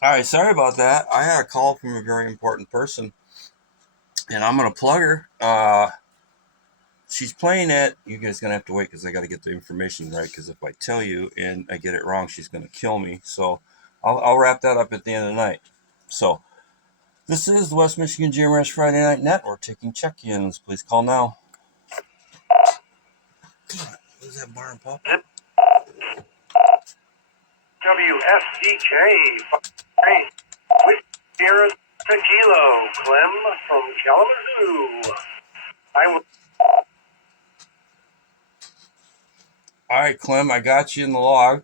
All right, sorry about that. I had a call from a very important person, and I'm gonna plug her. She's playing it. You guys gonna have to wait because I got to get the information right. Because if I tell you and I get it wrong, she's gonna kill me. So I'll wrap that up at the end of the night. So this is the West Michigan GMRS Friday Night Net. We're taking check-ins. Please call now. What is that bar and pop? WSDJ with Sierra Tequila, Clem from Kalamazoo. All right, Clem, I got you in the log.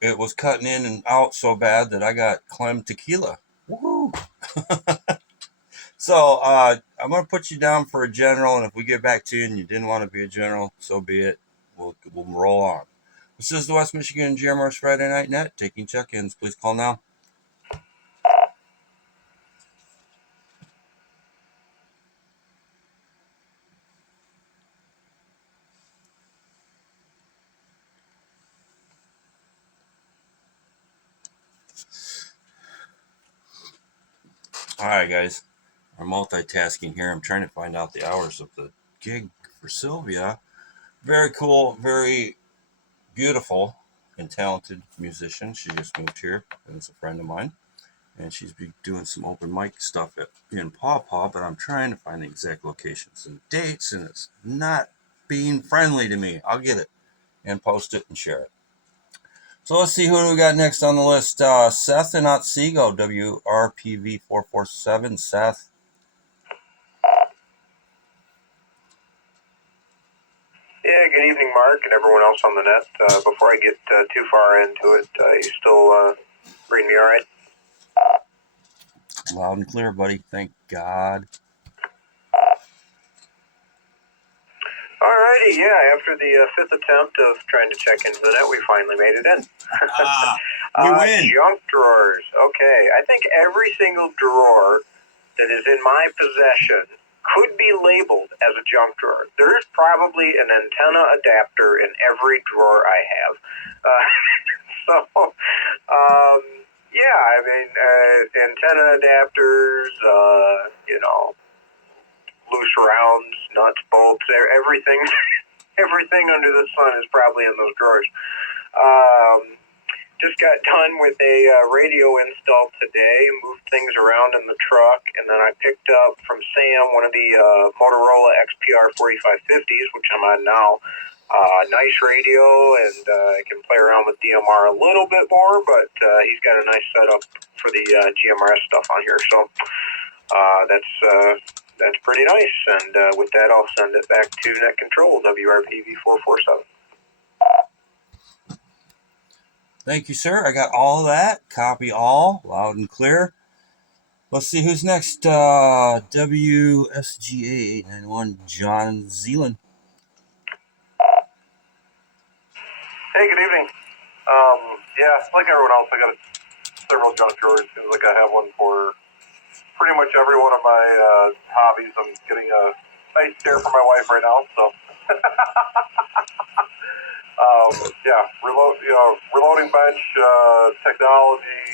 It was cutting in and out so bad that I got Clem Tequila. Woohoo! So I'm gonna put you down for a general, and if we get back to you and you didn't want to be a general, so be it. We'll roll on. This is the West Michigan GMRS Friday Night Net taking check-ins. Please call now. All right, guys. I'm multitasking here. I'm trying to find out the hours of the gig for Sylvia. Very cool, very beautiful and talented musician. She just moved here and is a friend of mine. And she's been doing some open mic stuff in Paw Paw, but I'm trying to find the exact locations and dates, and it's not being friendly to me. I'll get it and post it and share it. So let's see who do we got next on the list. Seth in Otsego, WRPV447. Seth. Yeah, good evening, Mark, and everyone else on the net. Before I get too far into it, you still reading me all right? Loud and clear, buddy. Thank God. Alrighty, yeah, after the fifth attempt of trying to check into the net, we finally made it in. We win. Junk drawers. Okay, I think every single drawer that is in my possession could be labeled as a junk drawer. There is probably an antenna adapter in every drawer I have. Yeah, I mean, antenna adapters, loose rounds, nuts, bolts, everything, everything under the sun is probably in those drawers. Just got done with a radio install today, moved things around in the truck, and then I picked up from Sam one of the Motorola XPR 4550s, which I'm on now. Nice radio, and I can play around with DMR a little bit more, but he's got a nice setup for the GMRS stuff on here, so that's pretty nice. And with that, I'll send it back to Net Control, WRPV447. Thank you, sir. I got all of that. Copy all, loud and clear. Let's see who's next. WSGA 891, John Zealand. Hey, good evening. Yeah, like everyone else, I got several junk drawers. Seems like I have one for pretty much every one of my hobbies. I'm getting a nice stare from my wife right now, so. Yeah, reloading bench, technology,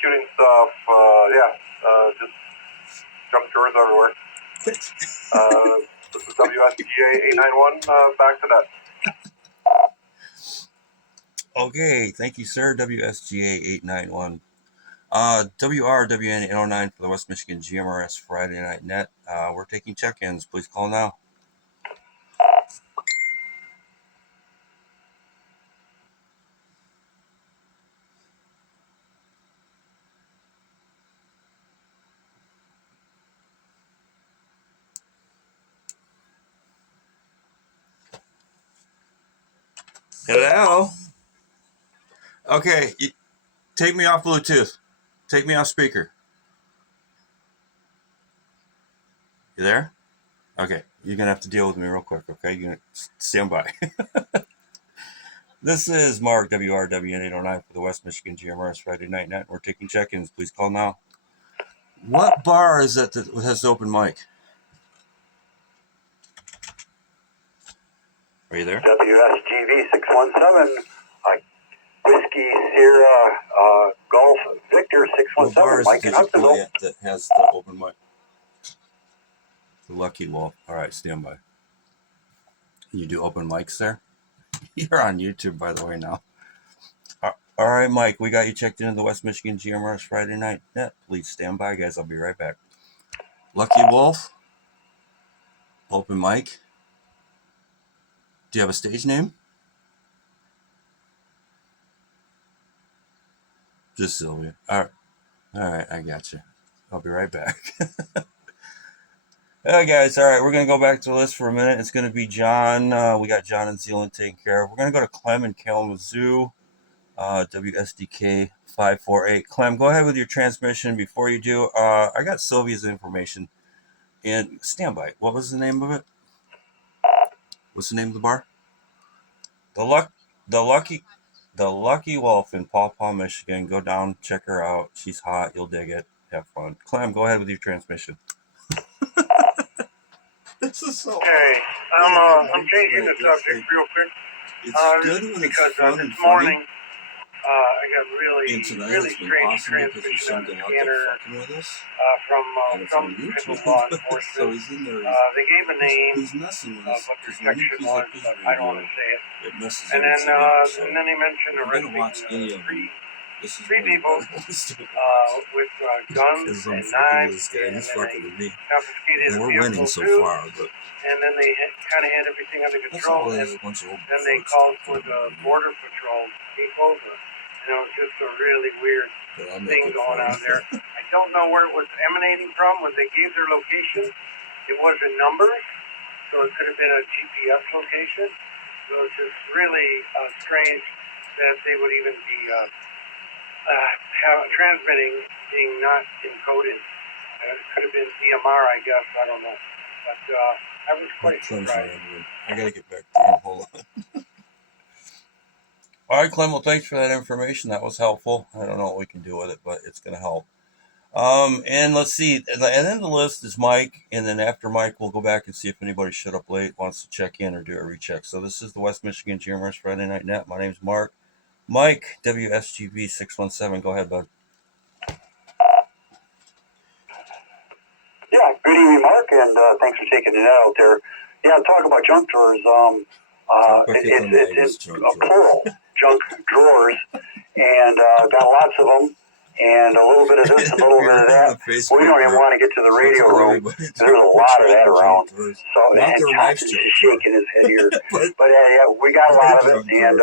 shooting stuff, just junk drawers everywhere. This is WSGA 891, back to that. Okay, thank you, sir. WSGA 891. WRWN 809 for the West Michigan GMRS Friday Night Net. We're taking check-ins. Please call now. Hello. Okay, take me off Bluetooth. Take me off speaker. You there? Okay, you're gonna have to deal with me real quick. Okay, you're gonna stand by. This is Mark WRWN 809 for the West Michigan GMRS Friday Night Net. We're taking check-ins. Please call now. What bar is that has the open mic? Are you there? WSGV 617. Whiskey Sierra Golf Victor What bar 617. is it Mike that in you Hudsonville. play at that has the open mic? The Lucky Wolf. All right, stand by. You do open mics there? You're on YouTube, by the way, now. All right, Mike, we got you checked into the West Michigan GMRS Friday Night Net. Please stand by, guys. I'll be right back. Lucky Wolf, open mic. Do you have a stage name? Just Sylvia. All right, I got you. I'll be right back. Hey, guys. All right, we're going to go back to the list for a minute. It's going to be John. We got John and Zealand taken care of. We're going to go to Clem in Kalamazoo. WSDK 548. Clem, go ahead with your transmission. Before you do, I got Sylvia's information. And stand by. What was the name of it? What's the name of the bar? The Lucky Wolf in Paw Paw, Michigan. Go down, check her out. She's hot. You'll dig it. Have fun. Clem, go ahead with your transmission. This is so Okay, I'm changing the subject real quick. It's good when it's because fun this and funny. morning I got really, And tonight really it's been strange awesome because there's transmission on the something out there scanner fucking with us. from And it's some on type of YouTube. law So enforcement. he's in there. They gave a name He's messing with of us. what the Because when he section keys up was, his but I don't want radio, to say it. it messes And then, everything up. So and then he mentioned if you're going to watch arresting any of them, three this is three one of the people better ones to watch. with guns Because I'm and fucking with knives, this guy and and he's then fucking they with me. confiscated And a we're vehicle winning so too. far, but And then they kind of had everything under that's all control. it And is, a bunch of old then they farts called talking for about the me. border patrol to take over. And it was just a really weird But I'll make thing it going fun. on there. I don't know where it was emanating from. When they gave their location, it wasn't numbers, so it could have been a GPS location. So it's just really strange that they would even be transmitting being not encoded. It could have been DMR, I guess. I don't know. But I was quite Clem's surprised. rambling. I gotta get back to him. Hold on. All right, Clem. Well, thanks for that information. That was helpful. I don't know what we can do with it, but it's going to help. And let's see. At the end of the list is Mike, and then after Mike, we'll go back and see if anybody showed up late, wants to check in or do a recheck. So this is the West Michigan GMRS Friday Night Net. My name's Mark. Mike, WSGB 617. Go ahead, bud. Yeah, good evening, Mark, and thanks for taking it out there. Yeah, talk about junk drawers. It's a plural, junk drawers, and got lots of them, and a little bit of this, a little bit of that. We don't even want to get to the radio room. There's a lot of that around. So, and John's just shaking his head here. But yeah, we got a lot of it, and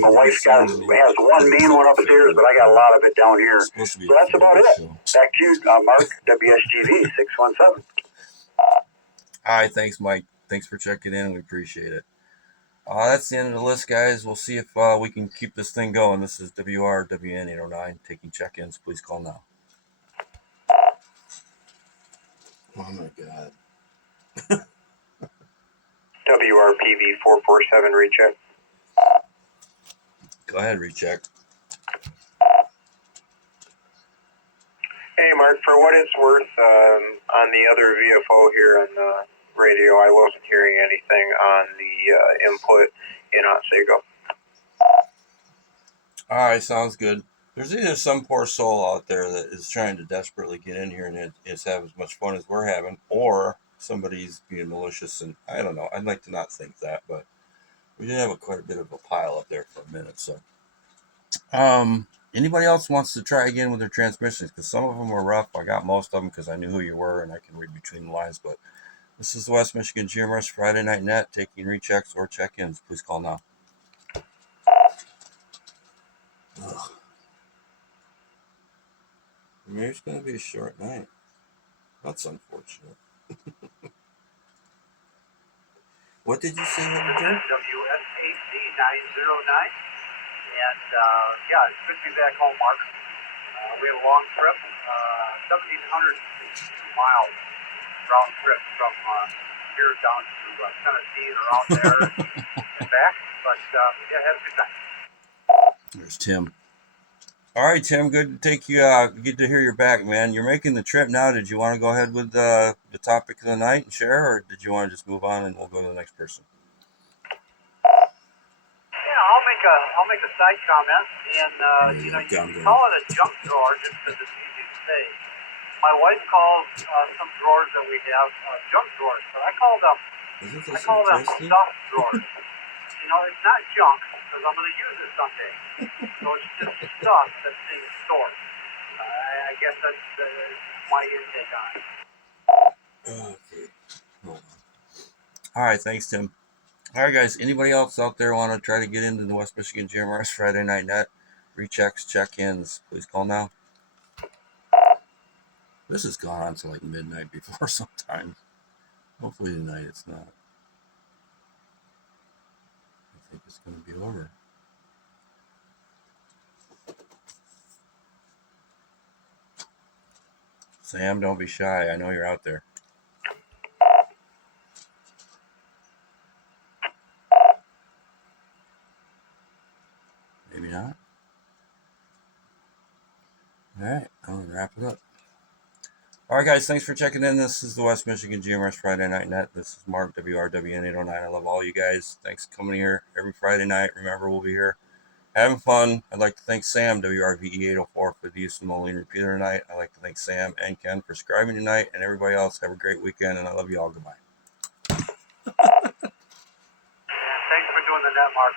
my wife has one main one upstairs, but I got a lot of it down here. So that's about it. Back to you, Mark, WSGV 617. All right, thanks, Mike. Thanks for checking in. We appreciate it. That's the end of the list, guys. We'll see if we can keep this thing going. This is WRWN 809 taking check-ins. Please call now. Oh my God. WRPV 447 recheck. Go ahead, recheck. Hey, Mark, for what it's worth, on the other VFO here on the radio, I wasn't hearing anything on the input in Otsego. All right, sounds good. There's either some poor soul out there that is trying to desperately get in here and is have as much fun as we're having, or somebody's being malicious, and I don't know. I'd like to not think that, but we did have quite a bit of a pile up there for a minute. So, anybody else wants to try again with their transmissions? Because some of them were rough. I got most of them because I knew who you were and I can read between the lines. But this is the West Michigan GMRS Friday Night Net taking rechecks or check-ins. Please call now. Ugh. Maybe it's going to be a short night. That's unfortunate. What did you say, Heather Joe? WSAC 909. And yeah, it's good to be back home, Mark. We had a long trip, 1,700 miles round trip from here down to Tennessee and around there and back. But yeah, had a good time. There's Tim. All right, Tim. Good to take you. Good to hear you're back, man. You're making the trip now. Did you want to go ahead with the topic of the night and share, or did you want to just move on and we'll go to the next person? Yeah, I'll make make a side comment, and you know, you call it a junk drawer just because it's easy to say. My wife calls some drawers that we have junk drawers, but I call them stuff drawers. You know, it's not junk because I'm going to use it someday. So it's just stuff that's being stored. I guess that's my intake on it. Okay. Hold on. All right, thanks, Tim. All right, guys. Anybody else out there want to try to get into the West Michigan GMRS Friday Night Net rechecks, check-ins? Please call now. This has gone on to like midnight before sometimes. Hopefully tonight it's not. I think it's going to be over. Sam, don't be shy. I know you're out there. Maybe not. All right, I'm going to wrap it up. All right, guys, thanks for checking in. This is the West Michigan GMRS Friday Night Net. This is Mark, WRWN809. I love all you guys. Thanks for coming here every Friday night. Remember, we'll be here having fun. I'd like to thank Sam, WRVE804, for the use of the Moline repeater tonight. I'd like to thank Sam and Ken for scribing tonight, and everybody else. Have a great weekend, and I love you all. Goodbye. And thanks for doing the net, Mark.